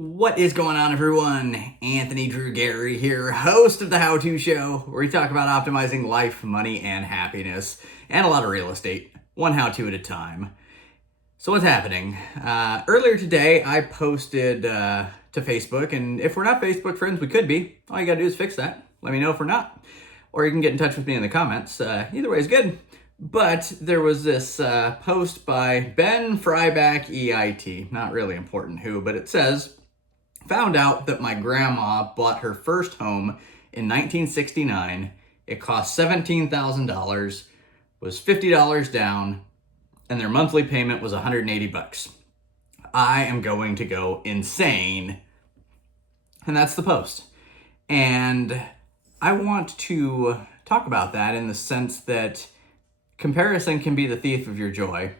What is going on, everyone? Anthony Drew Gary here, host of The How To Show, where we talk about optimizing life, money, and happiness, and a lot of real estate, one how-to at a time. So what's happening? Earlier today, I posted to Facebook, and if we're not Facebook friends, we could be. All you gotta do is fix that. Let me know if we're not. Or you can get in touch with me in the comments. Either way is good. But there was this post by Ben Fryback EIT. Not really important who, but it says, found out that my grandma bought her first home in 1969. It cost $17,000, was $50 down, and their monthly payment was $180. I am going to go insane. And that's the post. And I want to talk about that in the sense that comparison can be the thief of your joy.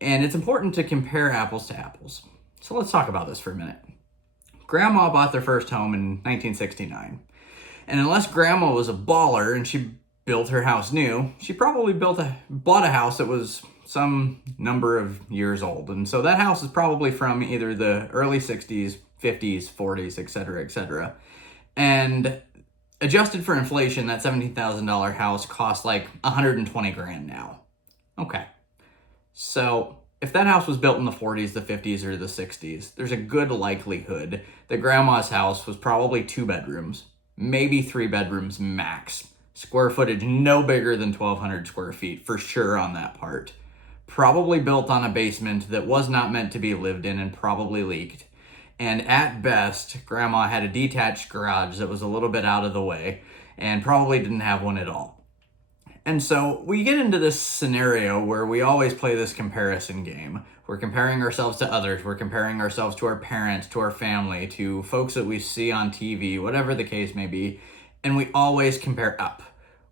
And it's important to compare apples to apples. So let's talk about this for a minute. Grandma bought their first home in 1969. And unless grandma was a baller and she built her house new, she probably bought a house that was some number of years old. And so that house is probably from either the early 60s, 50s, 40s, etc., etc. And adjusted for inflation, that $17,000 house costs like $120,000 now. Okay. So if that house was built in the 40s, the 50s, or the 60s, there's a good likelihood that grandma's house was probably 2 bedrooms, maybe 3 bedrooms max. Square footage no bigger than 1,200 square feet for sure on that part. Probably built on a basement that was not meant to be lived in and probably leaked. And at best, grandma had a detached garage that was a little bit out of the way and probably didn't have one at all. And so we get into this scenario where we always play this comparison game. We're comparing ourselves to others. We're comparing ourselves to our parents, to our family, to folks that we see on TV, whatever the case may be. And we always compare up.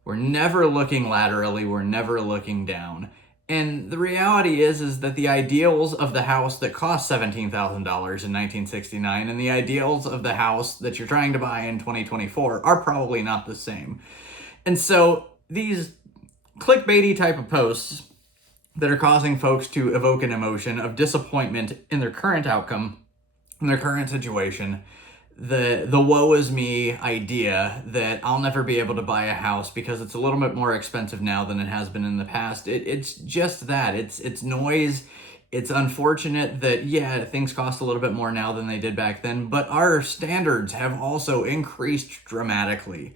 We're never looking laterally. We're never looking down. And the reality is that the ideals of the house that cost $17,000 in 1969 and the ideals of the house that you're trying to buy in 2024 are probably not the same. And so these clickbaity type of posts that are causing folks to evoke an emotion of disappointment in their current outcome, in their current situation, the woe is me idea that I'll never be able to buy a house because it's a little bit more expensive now than it has been in the past. It's just that. It's noise. It's unfortunate that, yeah, things cost a little bit more now than they did back then, but our standards have also increased dramatically.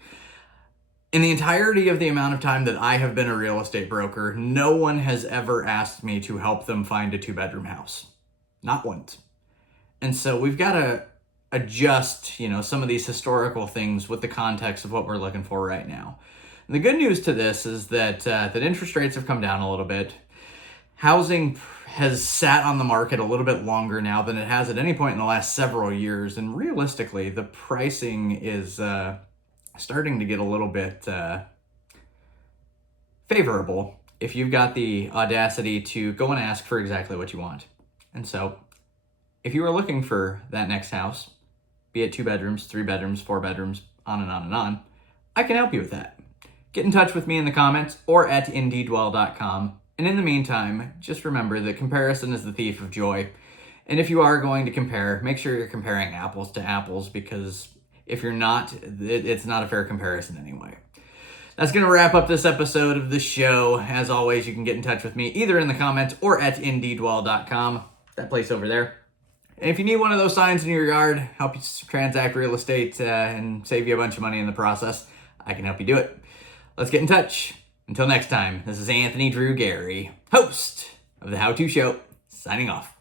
In the entirety of the amount of time that I have been a real estate broker, no one has ever asked me to help them find a 2-bedroom house. Not once. And so we've got to adjust, some of these historical things with the context of what we're looking for right now. And the good news to this is that interest rates have come down a little bit. Housing has sat on the market a little bit longer now than it has at any point in the last several years. And realistically, the pricing is starting to get a little bit favorable if you've got the audacity to go and ask for exactly what you want. And so if you are looking for that next house, be it 2 bedrooms, 3 bedrooms, 4 bedrooms, on and on and on, I can help you with that. Get in touch with me in the comments or at InDwell.com. And in the meantime, just remember that comparison is the thief of joy. And if you are going to compare, make sure you're comparing apples to apples, because if you're not, it's not a fair comparison anyway. That's going to wrap up this episode of the show. As always, you can get in touch with me either in the comments or at InDwell.com, that place over there. And if you need one of those signs in your yard, help you transact real estate and save you a bunch of money in the process, I can help you do it. Let's get in touch. Until next time, this is Anthony Drew Gary, host of The How To Show, signing off.